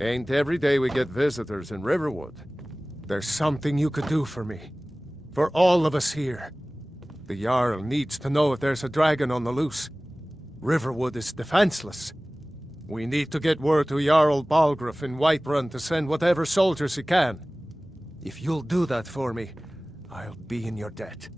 Ain't every day we get visitors in Riverwood. There's something you could do for me. For all of us here. The Jarl needs to know if there's a dragon on the loose. Riverwood is defenseless. We need to get word to Jarl Balgruuf in Whiterun to send whatever soldiers he can. If you'll do that for me, I'll be in your debt.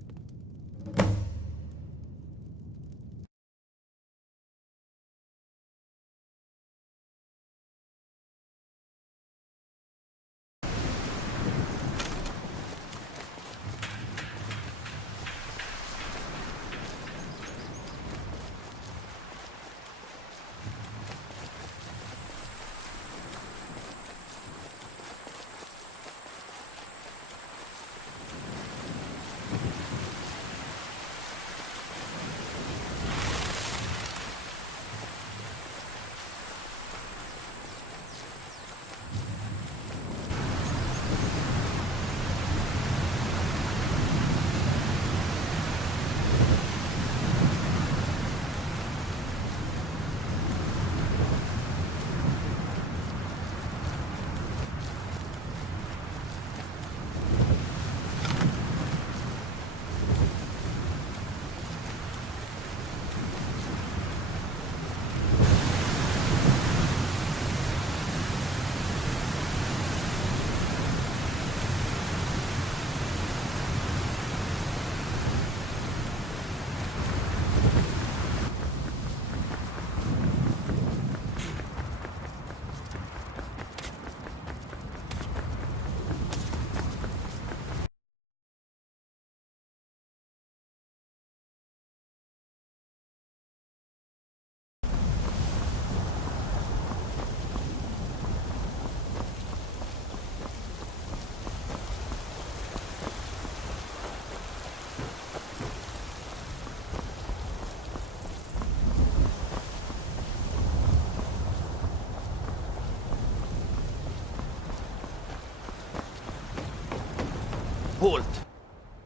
Halt!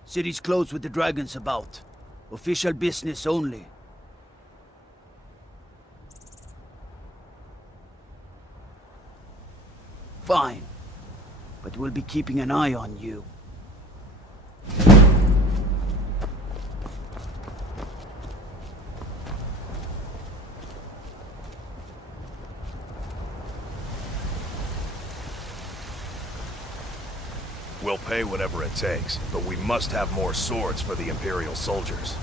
City's closed with the dragons about. Official business only. Fine. But we'll be keeping an eye on you. We'll pay whatever it takes, but we must have more swords for the Imperial soldiers.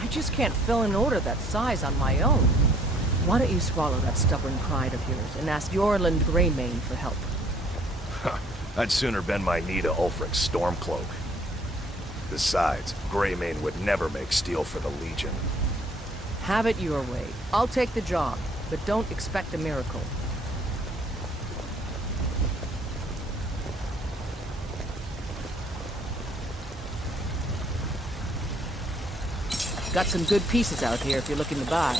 I just can't fill an order that size on my own. Why don't you swallow that stubborn pride of yours and ask Yorland Greymane for help? I'd sooner bend my knee to Ulfric's Stormcloak. Besides, Greymane would never make steel for the Legion. Have it your way. I'll take the job, but don't expect a miracle. Got some good pieces out here if you're looking to buy.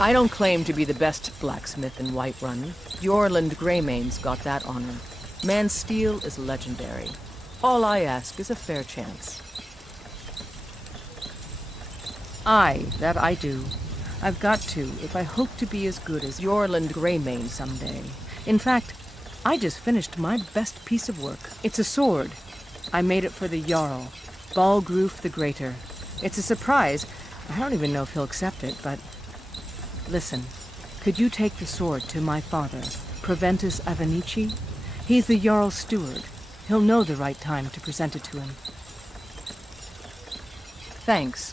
I don't claim to be the best blacksmith in Whiterun. Yorland Greymane's got that honor. Man's steel is legendary. All I ask is a fair chance. Aye, that I do. I've got to, if I hope to be as good as Yorland Greymane someday. In fact, I just finished my best piece of work. It's a sword. I made it for the Jarl, Balgruuf the Greater. It's a surprise. I don't even know if he'll accept it, but... Listen, could you take the sword to my father, Proventus Avenici? He's the Jarl's steward. He'll know the right time to present it to him. Thanks.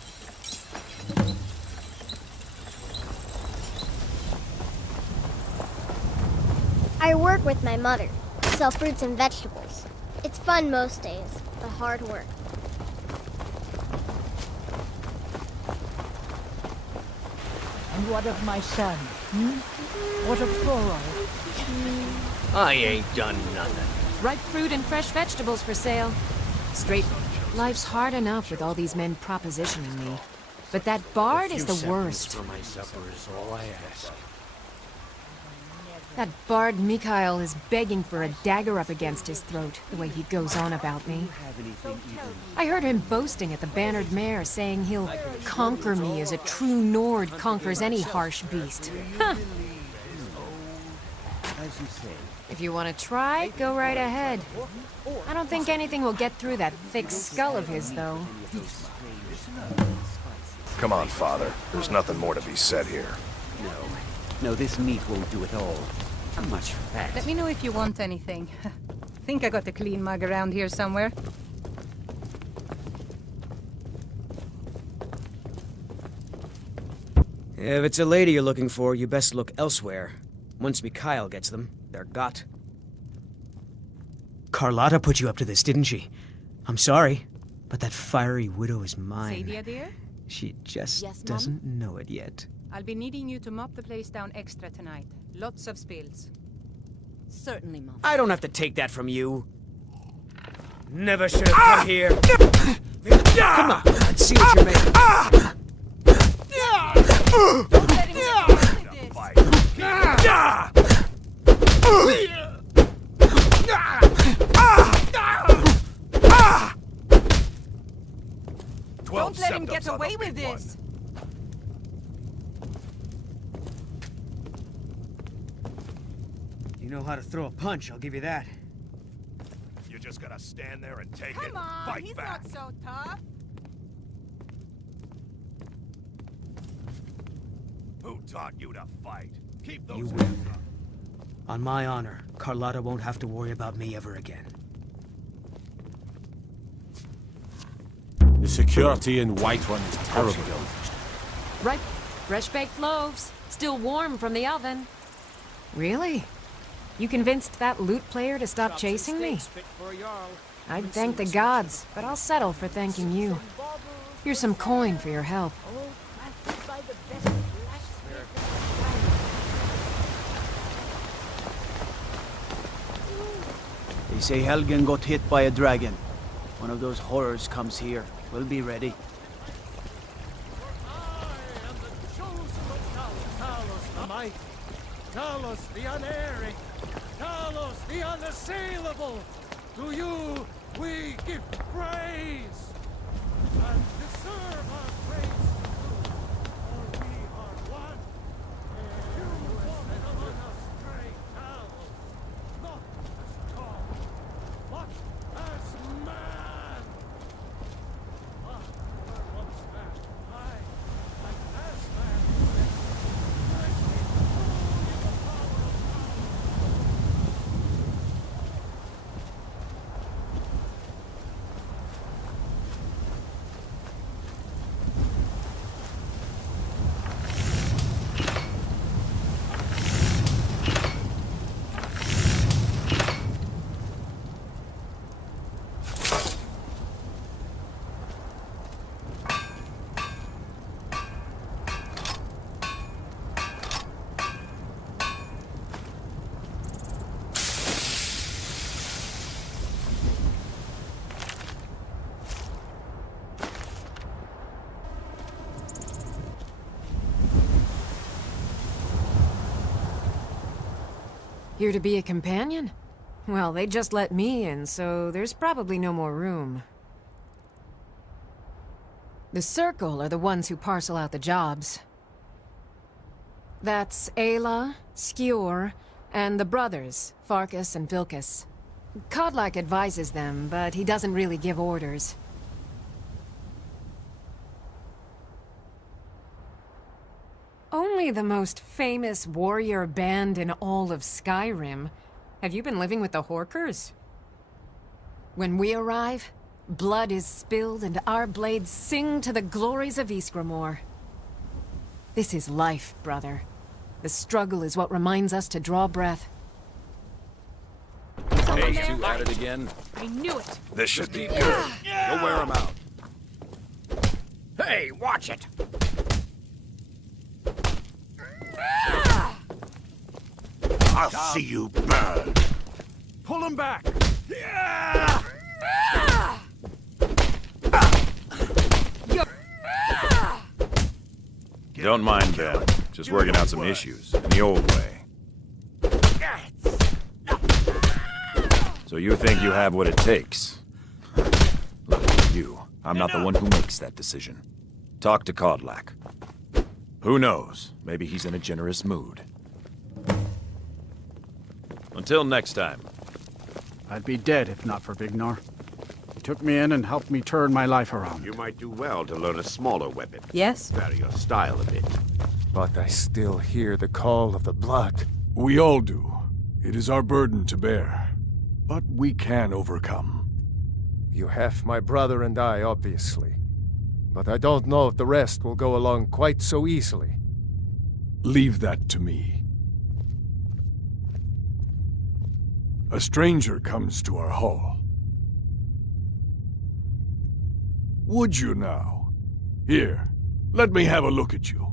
I work with my mother, sell fruits and vegetables. It's fun most days, but hard work. And what of my son? What of Thorol? I ain't done nothing. Ripe fruit and fresh vegetables for sale. Straight. Life's hard enough with all these men propositioning me. But that bard is the worst. For my supper is all I ask. That bard Mikhail is begging for a dagger up against his throat, the way he goes on about me. I heard him boasting at the Bannered Mare, saying he'll conquer me as a true Nord conquers any harsh beast. Huh. If you want to try, go right ahead. I don't think anything will get through that thick skull of his, though. Come on, Father. There's nothing more to be said here. No, this meat won't do it all. How much fat? Let me know if you want anything. Think I got a clean mug around here somewhere. If it's a lady you're looking for, you best look elsewhere. Once Mikhail gets them, they're got. Carlotta put you up to this, didn't she? I'm sorry, but that fiery widow is mine. Sadia, dear? She just Yes, Mom? doesn't know it yet. I'll be needing you to mop the place down extra tonight. Lots of spills. Certainly, Mom. I don't have to take that from you. Never should have come here. Come on, let's see what you're making. Don't let him get away with this. Don't let him get away with this! You know how to throw a punch, I'll give you that. You're just gonna stand there and take it. Come on, Fight he's back. not so tough. Who taught you to fight? Keep those You hands will. up. On my honor, Carlotta won't have to worry about me ever again. The security in Whiterun is terrible. Right. Fresh-baked loaves. Still warm from the oven. Really? You convinced that loot player to stop chasing me? I'd thank the gods, but I'll settle for thanking you. Here's some coin for your help. They say Helgen got hit by a dragon. One of those horrors comes here. We'll be ready. I am the chosen of Talos the mighty, Talos the unerring, Talos the unassailable. To you we give praise and deserve our praise too, for we are one. You walk among us, great Talos, not as God, but as man. Ah, you were once man, aye, and as man, let me truly the power of Talos. Here to be a companion? Well, they just let me in, so there's probably no more room. The Circle are the ones who parcel out the jobs. That's Ayla, Skjor, and the brothers, Farkas and Vilkas. Kodlak advises them, but he doesn't really give orders. Only the most famous warrior band in all of Skyrim. Have you been living with the Horkers? When we arrive, blood is spilled and our blades sing to the glories of Ysgramor. This is life, brother. The struggle is what reminds us to draw breath. Hey, you at it again? I knew it! This should be good. You'll wear him out. Hey, watch it! I'll see you burn. Pull him back! Don't mind Ben. Just working out some issues in the old way. So you think you have what it takes? Look at you. I'm not the one who makes that decision. Talk to Kodlak. Who knows? Maybe he's in a generous mood. Until next time. I'd be dead if not for Vignor. He took me in and helped me turn my life around. You might do well to learn a smaller weapon. Yes? Vary your style a bit. But I still hear the call of the blood. We all do. It is our burden to bear. But we can overcome. You have my brother and I, obviously. But I don't know if the rest will go along quite so easily. Leave that to me. A stranger comes to our hall. Would you now? Here, let me have a look at you.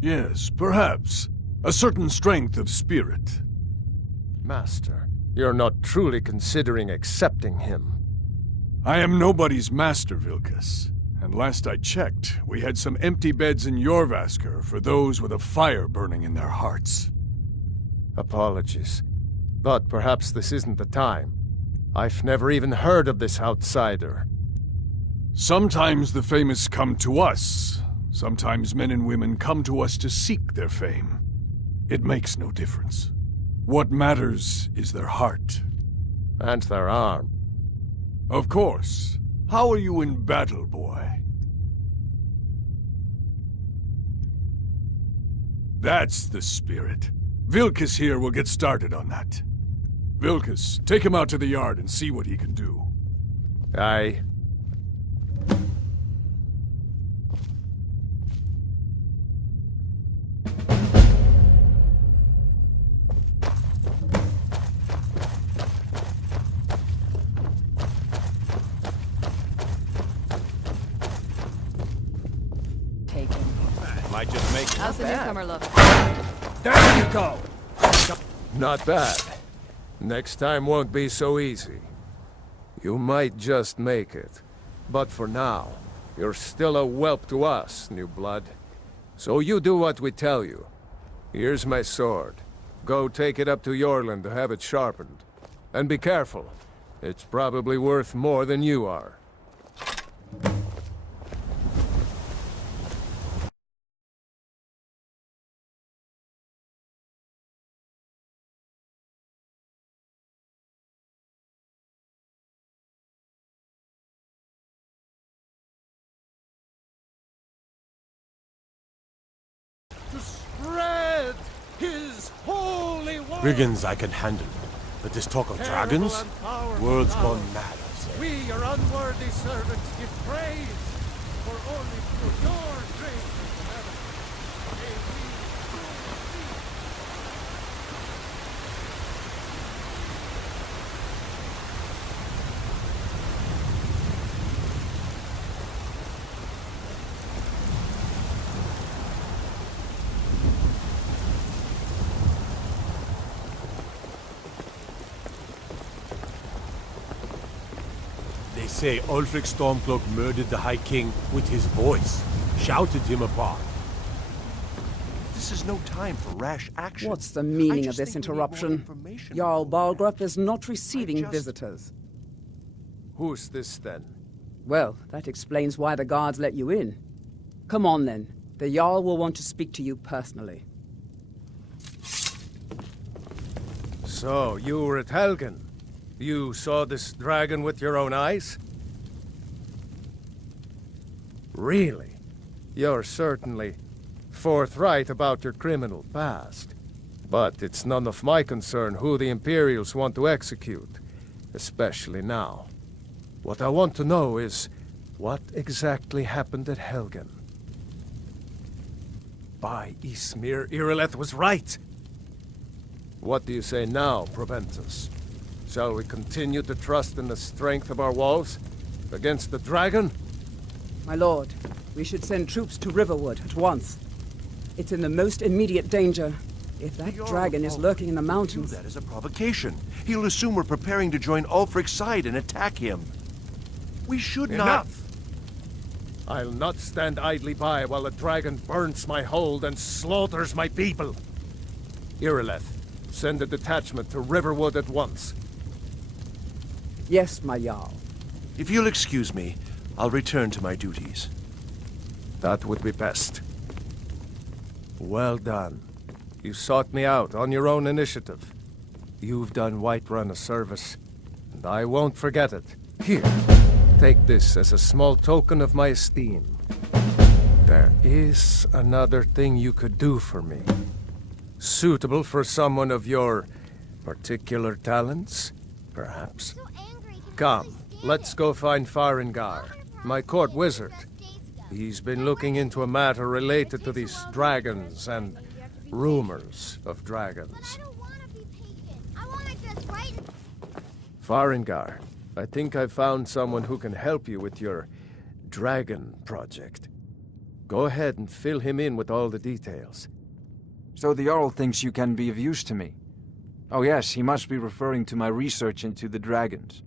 Yes, perhaps. A certain strength of spirit. Master, you're not truly considering accepting him. I am nobody's master, Vilkas. And last I checked, we had some empty beds in Jorvaskr for those with a fire burning in their hearts. Apologies. But perhaps this isn't the time. I've never even heard of this outsider. Sometimes the famous come to us. Sometimes men and women come to us to seek their fame. It makes no difference. What matters is their heart. And their arm. Of course. How are you in battle, boy? That's the spirit. Vilkas here will get started on that. Vilkas, take him out to the yard and see what he can do. Aye. Might just make it. How's the newcomer look? There you go! Not bad. Next time won't be so easy. You might just make it. But for now, you're still a whelp to us, new blood. So you do what we tell you. Here's my sword. Go take it up to Jorland to have it sharpened. And be careful. It's probably worth more than you are. Spread his holy word. Brigands I can handle, but this talk of dragons? World's gone mad, I say. We, your unworthy servants, give praise, for only through your grace in heaven may we They say Ulfric Stormcloak murdered the High King with his voice, shouted him apart. This is no time for rash action. What's the meaning of this interruption? Jarl Balgrup is not receiving visitors. Who's this, then? Well, that explains why the guards let you in. Come on, then. The Jarl will want to speak to you personally. So, you were at Helgen. You saw this dragon with your own eyes? Really? You're certainly forthright about your criminal past. But it's none of my concern who the Imperials want to execute, especially now. What I want to know is, what exactly happened at Helgen? By Ysmir, Irileth was right! What do you say now, Proventus? Shall we continue to trust in the strength of our walls? Against the dragon? My lord, we should send troops to Riverwood at once. It's in the most immediate danger. If that dragon is lurking in the mountains... That is a provocation. He'll assume we're preparing to join Ulfric's side and attack him. We should not... Enough! I'll not stand idly by while a dragon burns my hold and slaughters my people. Irileth, send a detachment to Riverwood at once. Yes, my Jarl. If you'll excuse me, I'll return to my duties. That would be best. Well done. You sought me out on your own initiative. You've done Whiterun a service, and I won't forget it. Here, take this as a small token of my esteem. There is another thing you could do for me. Suitable for someone of your particular talents, perhaps. Come, let's go find Farengar, my court wizard. He's been looking into a matter related to these dragons and rumors of dragons. Farengar, I think I've found someone who can help you with your dragon project. Go ahead and fill him in with all the details. So the Jarl thinks you can be of use to me. Oh yes, he must be referring to my research into the dragons.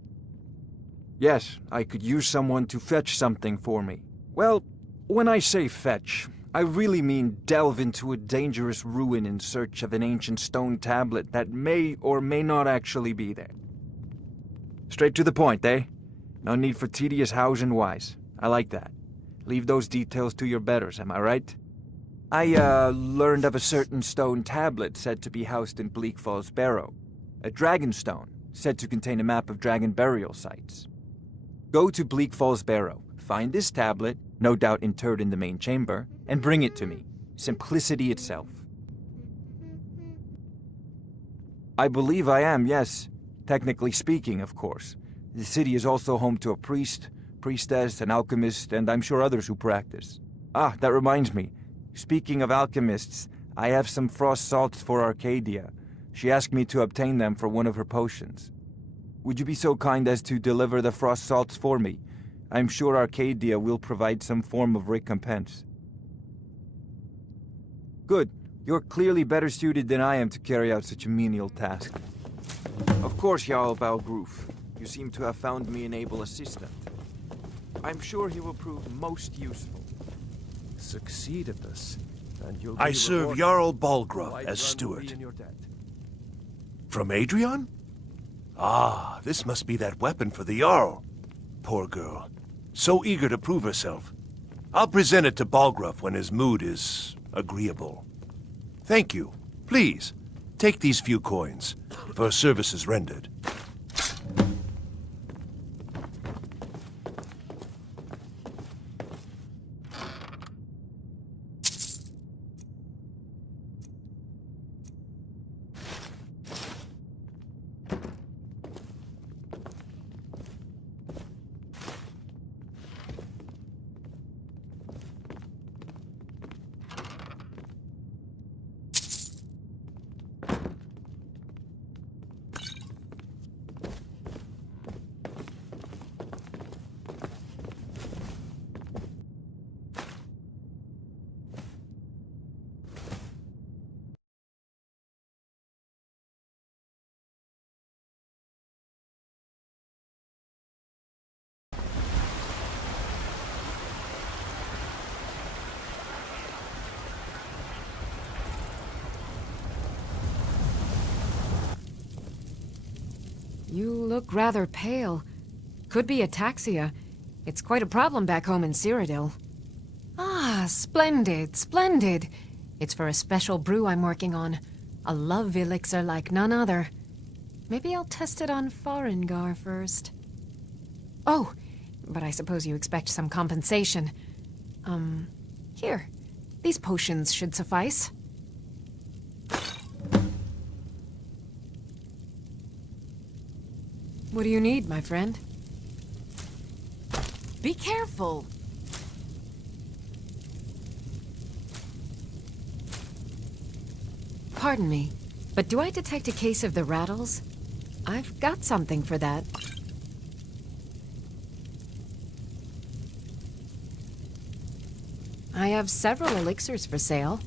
Yes, I could use someone to fetch something for me. Well, when I say fetch, I really mean delve into a dangerous ruin in search of an ancient stone tablet that may or may not actually be there. Straight to the point, eh? No need for tedious hows and whys. I like that. Leave those details to your betters, am I right? I, learned of a certain stone tablet said to be housed in Bleak Falls Barrow. A dragon stone, said to contain a map of dragon burial sites. Go to Bleak Falls Barrow, find this tablet, no doubt interred in the main chamber, and bring it to me. Simplicity itself. I believe I am, yes. Technically speaking, of course. The city is also home to a priest, priestess, an alchemist, and I'm sure others who practice. Ah, that reminds me. Speaking of alchemists, I have some frost salts for Arcadia. She asked me to obtain them for one of her potions. Would you be so kind as to deliver the frost salts for me? I'm sure Arcadia will provide some form of recompense. Good. You're clearly better suited than I am to carry out such a menial task. Of course, Jarl Balgroof. You seem to have found me an able assistant. I'm sure he will prove most useful. Succeed at this, and you'll I be serve rewarded. Jarl Balgruf Whiterun as will steward. be in your debt. From Adrian? Ah, this must be that weapon for the Jarl. Poor girl. So eager to prove herself. I'll present it to Balgruf when his mood is agreeable. Thank you. Please, take these few coins for services rendered. You look rather pale. Could be ataxia. It's quite a problem back home in Cyrodiil. Ah, splendid, splendid. It's for a special brew I'm working on. A love elixir like none other. Maybe I'll test it on Farengar first. Oh, but I suppose you expect some compensation. Here. These potions should suffice. What do you need, my friend? Be careful! Pardon me, but do I detect a case of the rattles? I've got something for that. I have several elixirs for sale.